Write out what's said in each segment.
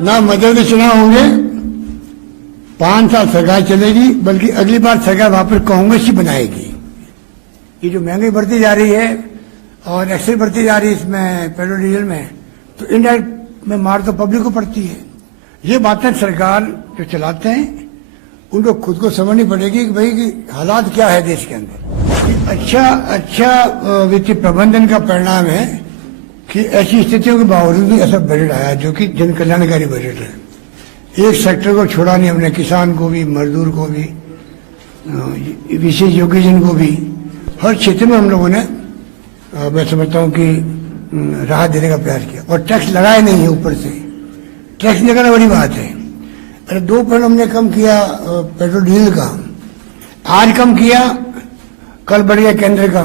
ना मध्य प्रदेश चुनाव होंगे, 5 साल सरकार चलेगी, बल्कि अगली बार सरकार वापस कांग्रेस ही बनाएगी। ये जो महंगाई बढ़ती जा रही है और एक्साइज बढ़ती जा रही है इसमें पेट्रोल डीजल में, तो इनडायरेक्ट में मार तो पब्लिक को पड़ती है। ये बातें सरकार जो चलाते हैं उनको खुद को समझनी पड़ेगी कि भाई कि हालात क्या है देश के अंदर। अच्छा वित्तीय प्रबंधन का परिणाम है कि ऐसी स्थितियों के बावजूद भी ऐसा बजट आया जो कि जन कल्याणकारी बजट है। एक सेक्टर को छोड़ा नहीं हमने, किसान को भी, मजदूर को भी, विशेष योग्यजन को भी, हर क्षेत्र में हम लोगों ने मैं समझता हूँ कि राहत देने का प्रयास किया। और टैक्स लगाए नहीं है, ऊपर से टैक्स लगाना बड़ी बात है। अरे 2% हमने कम किया पेट्रोल डीजल का, आज कम किया, कल बढ़ गया केंद्र का,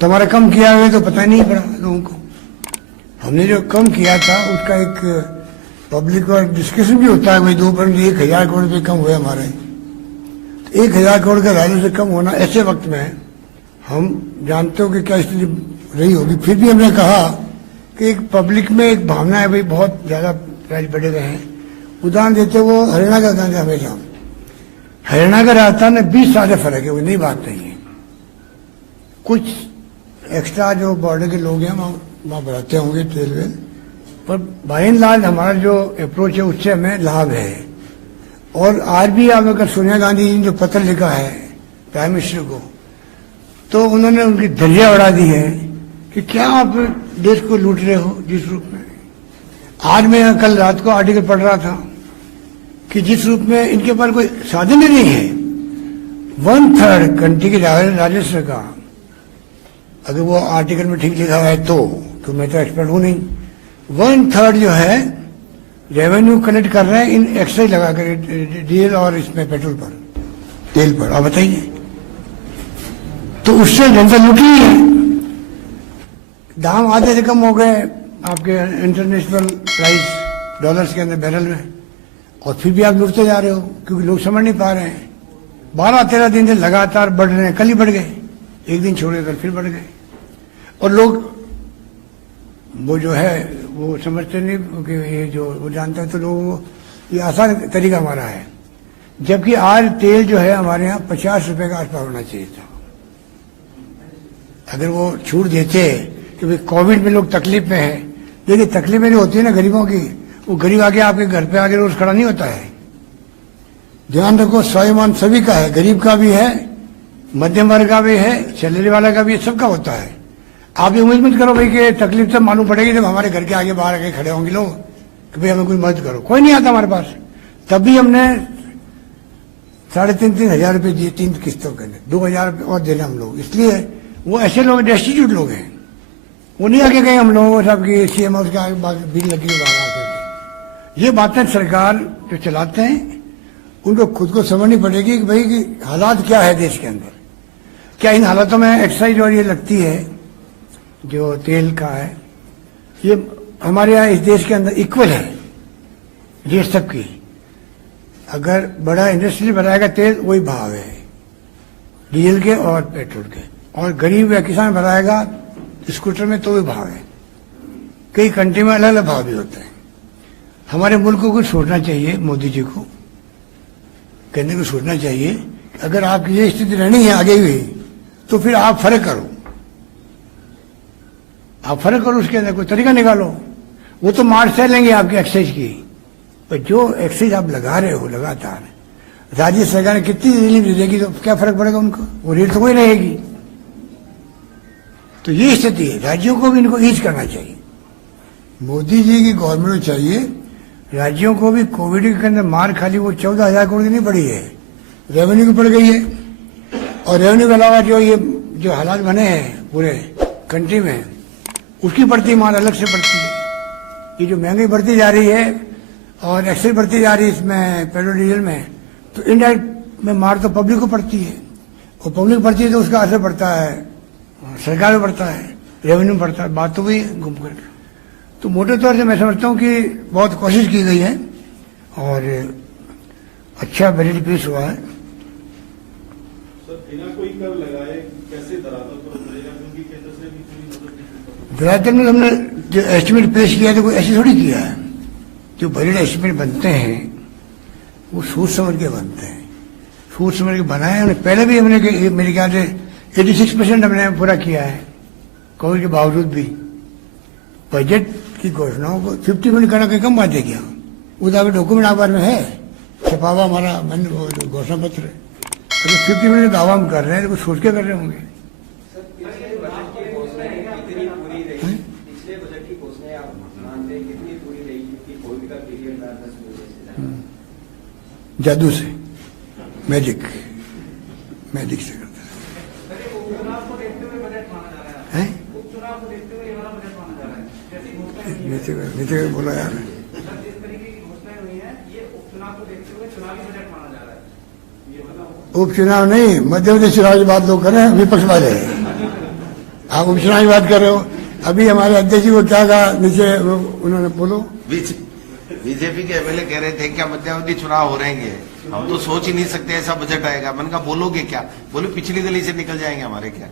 तुम्हारा कम किया हुआ तो पता ही नहीं पड़ा लोगों को। हमने जो कम किया था उसका एक पब्लिक और डिस्कशन भी होता है, भाई 2% 1000 करोड़ रुपये कम हुए हमारे। तो 1000 करोड़ का वैल्यू से कम होना ऐसे वक्त में, हम जानते हो कि क्या स्थिति रही होगी, फिर भी हमने कहा कि एक पब्लिक में एक भावना है, भाई बहुत ज्यादा प्राइस बढ़े गए हैं। उदाहरण देते वो हरियाणा का उदाहरण हमेशा, हरियाणा का राजस्थान में 20 साल से फर्क है, वो नई बात नहीं है। कुछ एक्स्ट्रा जो बॉर्डर के लोग हैं वहाँ बढ़ाते होंगे तेल वेल, पर बाय एंड लार्ज हमारा जो अप्रोच है उससे हमें लाभ है। और आज भी आप अगर सोनिया गांधी जी ने जो पत्र लिखा है प्राइम मिनिस्टर को, तो उन्होंने उनकी धज्जियां उड़ा दी है कि क्या आप देश को लूट रहे हो जिस रूप में। आज मैं कल रात को आर्टिकल पढ़ रहा था कि जिस रूप में इनके पास कोई साधन ही नहीं है, 1/3 कंट्री के राजस्व का, अगर वो आर्टिकल में ठीक लिखा है तो मैं तो एक्सपर्ट हूं नहीं, 1/3 जो है रेवेन्यू कलेक्ट कर रहे हैं इन एक्साइज लगा कर डीजल और इसमें पेट्रोल पर, तेल पर। आप बताइए, तो उससे जनता लूटी है। दाम आधे से कम हो गए आपके इंटरनेशनल प्राइस डॉलर्स के अंदर बैरल में, और फिर भी आप लूटते जा रहे हो क्योंकि लोग समझ नहीं पा रहे हैं। 12-13 दिन से लगातार बढ़ रहे हैं, कल ही बढ़ गए, एक दिन छोड़े कल फिर बढ़ गए। और लोग वो जो है वो समझते नहीं कि ये जो वो जानते हैं, तो लोग ये आसान तरीका हमारा है। जबकि आज तेल जो है हमारे यहाँ 50 रुपए का आसपास होना चाहिए था। अगर वो छूट देते कि भाई कोविड में लोग तकलीफ में है, देखिए तकलीफें जो होती है ना गरीबों की, वो गरीब आके आपके घर पे आके रोज खड़ा नहीं होता है। ध्यान रखो, स्वाभिमान सभी का है, गरीब का भी है, मध्यम वर्ग का भी है, सैलरी वाला का भी है, सबका होता है। आप ये उम्मीद मत करो भाई कि तकलीफ तब मालूम पड़ेगी जब हमारे घर के आगे बाहर आके खड़े होंगे लोग कि भाई हमें कोई मदद करो। कोई नहीं आता हमारे पास। तब भी हमने 3,500 हजार रुपये दिए 3 किस्तों के लिए, 2,000 रुपये और देना हम लोग। इसलिए वो ऐसे लोग डेस्टिट्यूट लोग हैं, वो नहीं आगे गए हम लोगों सब की सीएम हाउस के बिल लगी बाहर। ये बातें सरकार जो चलाते हैं उनको खुद को समझनी पड़ेगी कि भाई कि हालात क्या है देश के अंदर। क्या इन हालातों में एक्साइज और ये लगती है जो तेल का है, ये हमारे यहाँ इस देश के अंदर इक्वल है रेट सबकी। अगर बड़ा इंडस्ट्री बनाएगा तेल वही भाव है डीजल के और पेट्रोल के, और गरीब या किसान बनाएगा स्कूटर में तो भी भाव है। कई कंट्री में अलग अलग भाव भी होते हैं। हमारे मुल्क को कुछ सोचना चाहिए, मोदी जी को, केंद्र को सोचना चाहिए कि अगर आपकी ये स्थिति रहनी है आगे भी, तो फिर आप फर्क करो, आप फर्क करो, उसके अंदर कोई तरीका निकालो। वो तो मार सह लेंगे आपकी एक्साइज की, पर जो एक्साइज आप लगा रहे हो लगातार, राज्य सरकार ने कितनी रिलीफ देगी तो क्या फर्क पड़ेगा उनको, वो रेट तो कोई रहेगी। तो ये स्थिति है, राज्यों को भी इनको ईज करना चाहिए। मोदी जी की गवर्नमेंट को चाहिए राज्यों को भी कोविड के अंदर मार खाली वो 14,000 करोड़ की नहीं पड़ी है, रेवेन्यू की पड़ गई है। और रेवेन्यू के अलावा जो हालात बने हैं पूरे कंट्री में, उसकी पड़ती मार अलग से पड़ती है। ये जो महंगाई बढ़ती जा रही है और एक्साइज बढ़ती जा रही है इसमें पेट्रोल डीजल में, तो इनडायरेक्ट में मार तो पब्लिक को पड़ती है, और पब्लिक पड़ती है तो उसका असर पड़ता है सरकार में, पड़ता है रेवेन्यू में पड़ता है। बात तो वही है घूम करके। तो मोटे तौर से मैं समझता हूँ कि बहुत कोशिश की गई है और अच्छा बजट पेश हुआ है। सर, बिना कोई कर लगाए कैसे धरातल पर उतरेगा, क्योंकि केंद्र से भी कोई मदद नहीं। धरातल में हमने जो एस्टिमेट पेश किया था कोई ऐसे थोड़ी किया है, जो बजट एस्टिमेट बनते हैं वो सोच समझ के बनते हैं, सोच समझ के बनाए हमने। पहले भी हमने मेरे ख्याल से 86% हमने पूरा किया है, कोविड के बावजूद भी। बजट की घोषणाओं को 50% करना कोई कम बात है क्या? वो तो डॉक्यूमेंट आवार में है, छपा हुआ हमारा घोषणा पत्र है। अगर 50% दावा हम कर रहे हैं तो कुछ सोच के कर रहे होंगे। जादू से, मैजिक से करता है। नीचे बोला यार, उपचुनाव नहीं, मध्य प्रदेश चुनाव की बात लोग कर रहे हैं, विपक्ष वाले। आप उपचुनाव की बात कर रहे हो। अभी हमारे अध्यक्ष जी को क्या कहा नीचे, उन्होंने बोलो। बीजेपी के एमएलए कह रहे थे क्या मध्यावधि चुनाव हो रहेंगे, हम तो सोच ही नहीं सकते ऐसा बजट आएगा। मैंने कहा बोलोगे क्या? बोले पिछली गली से निकल जाएंगे हमारे। क्या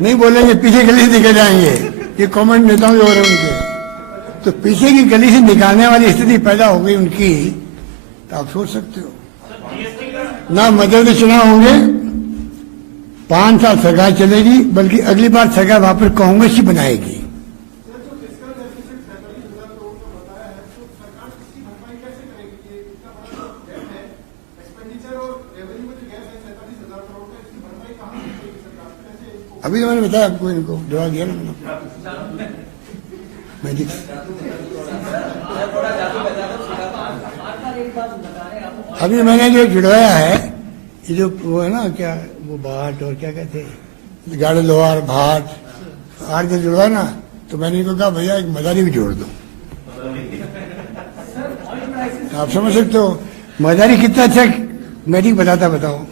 नहीं बोलेंगे, पीछे गली से निकल जाएंगे। ये कॉमेंट नेताओं के हो रहे उनके, तो पीछे की गली से निकालने वाली स्थिति पैदा हो गई उनकी, तो आप सोच सकते हो ना। मध्य चुनाव होंगे, 5 साल सरकार चलेगी, बल्कि अगली बार सरकार वापस कांग्रेस ही बनाएगी। अभी तो मैंने बताया आपको, इनको जवाब दिया ना मैंने। अभी मैंने जो जुड़वाया है, ये जो वो है ना, क्या वो भाट और क्या कहते हैं, गाड़े लोहार भाट आर जो जुड़वाया ना, तो मैंने इनको कहा भैया एक मदारी भी जोड़ दो। आप समझ सकते हो मदारी कितना अच्छा मैजिक बताता, बताओ।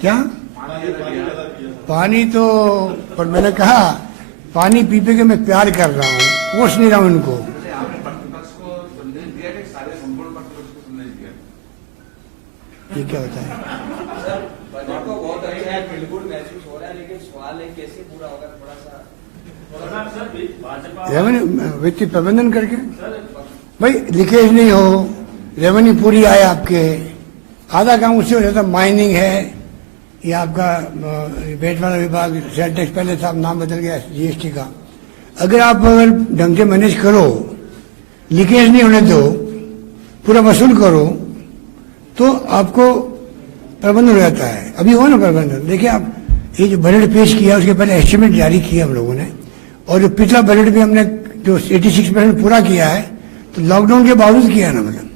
क्या पानी तो, पर मैंने कहा पानी पी के मैं प्यार कर रहा हूँ, पोष नहीं रहा हूँ उनको। ये क्या होता है? रेवेन्यू वित्तीय प्रबंधन करके भाई लीकेज नहीं हो, रेवेन्यू पूरी आए आपके। आधा काम उससे हो जाता, माइनिंग है, ये आपका वेट वाला विभाग, सेल टैक्स, पहले साहब नाम बदल गया जीएसटी का। अगर आप ढंग से मैनेज करो, लीकेज नहीं होने दो, पूरा वसूल करो, तो आपको प्रबंधन हो जाता है। अभी हुआ ना प्रबंधन। देखिए आप, ये जो बजट पेश किया उसके पहले एस्टिमेट जारी किया हम लोगों ने, और जो पिछला बजट भी हमने जो 86% पूरा किया है, तो लॉकडाउन के बावजूद किया ना। मतलब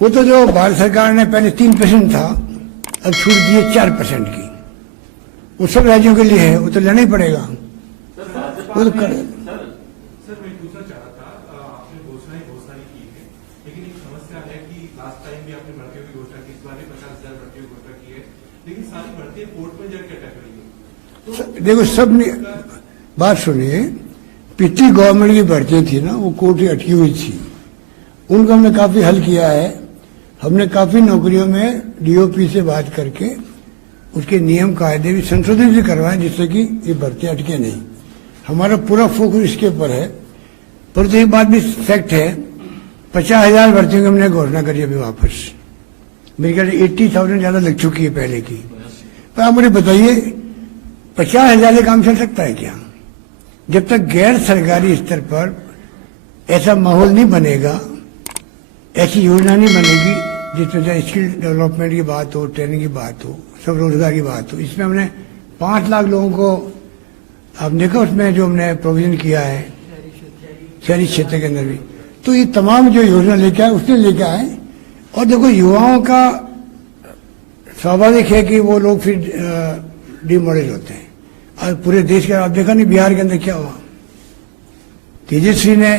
वो तो जो भारत सरकार ने पहले 3% था, अब छूट दिए 4% की, वो सब राज्यों के लिए है, वो तो लेना ही पड़ेगा। वो तो कर सर मैं पूछना चाह रहा था, आपने घोषणा ही की है, लेकिन एक समस्या है कि लास्ट टाइम भी आपने भर्तियों की घोषणा की, इस बार भी 50,000 भर्तियों की घोषणा की है, लेकिन सारी भर्तियां कोर्ट में जाकर अटक रही है। देखो सबने बात सुनिए, पिछली गवर्नमेंट की भर्तियां थी ना, वो कोर्ट से अटकी हुई थी, उनको हमने काफी हल किया है। हमने काफी नौकरियों में डीओपी से बात करके उसके नियम कायदे भी संशोधित भी करवाए, जिससे कि ये भर्तियां अटके नहीं। हमारा पूरा फोकस इसके ऊपर है। पर तो एक बात भी फैक्ट है, 50,000 भर्तियों की हमने घोषणा करी अभी वापस। मेरे ख्याल 80,000 ज्यादा लग चुकी है पहले की। पर आप मुझे बताइए 50,000 से काम चल सकता है क्या? जब तक गैर सरकारी स्तर पर ऐसा माहौल नहीं बनेगा, ऐसी योजना नहीं बनेगी जिसमें स्किल डेवलपमेंट की बात हो, ट्रेनिंग की बात हो, सब रोजगार की बात हो। इसमें हमने 5 लाख लोगों को, आप देखो उसमें जो हमने प्रोविजन किया है शहरी क्षेत्र के अंदर भी, तो ये तमाम जो योजना लेके आए उसने लेके आए। और देखो युवाओं का स्वाभाविक है कि वो लोग फिर डिमोरलाइज होते हैं। और पूरे देश का आप देखा नहीं बिहार के अंदर क्या हुआ, तेजस्वी ने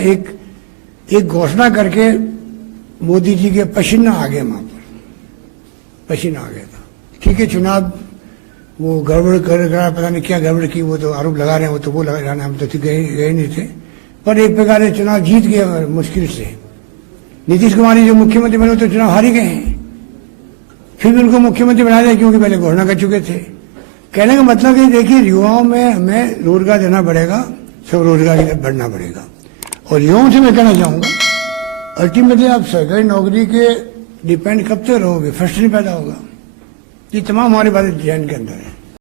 एक घोषणा करके मोदी जी के पसीना आ गया, वहां पर पसीना आ गया था। ठीक है, चुनाव वो गड़बड़ कर पता नहीं क्या गड़बड़ की, वो तो आरोप लगा रहे हैं, वो तो वो लगा रहे हैं, हम तो गए नहीं थे। पर एक प्रकार से चुनाव जीत गए मुश्किल से। नीतीश कुमार जी जो मुख्यमंत्री बने तो चुनाव हार ही गए हैं। फिर भी उनको मुख्यमंत्री बना दिया क्योंकि पहले घोषणा कर चुके थे। कहने का मतलब कि देखिए युवाओं में हमें रोजगार देना पड़ेगा, सब रोजगार की तरफ बढ़ना पड़ेगा। और युवाओं से मैं कहना चाहूंगा अल्टीमेटली आप सरकारी नौकरी के डिपेंड कब तक रहोगे, फर्स्ट नहीं पैदा होगा। ये तमाम हमारी बातें ध्यान के अंदर है।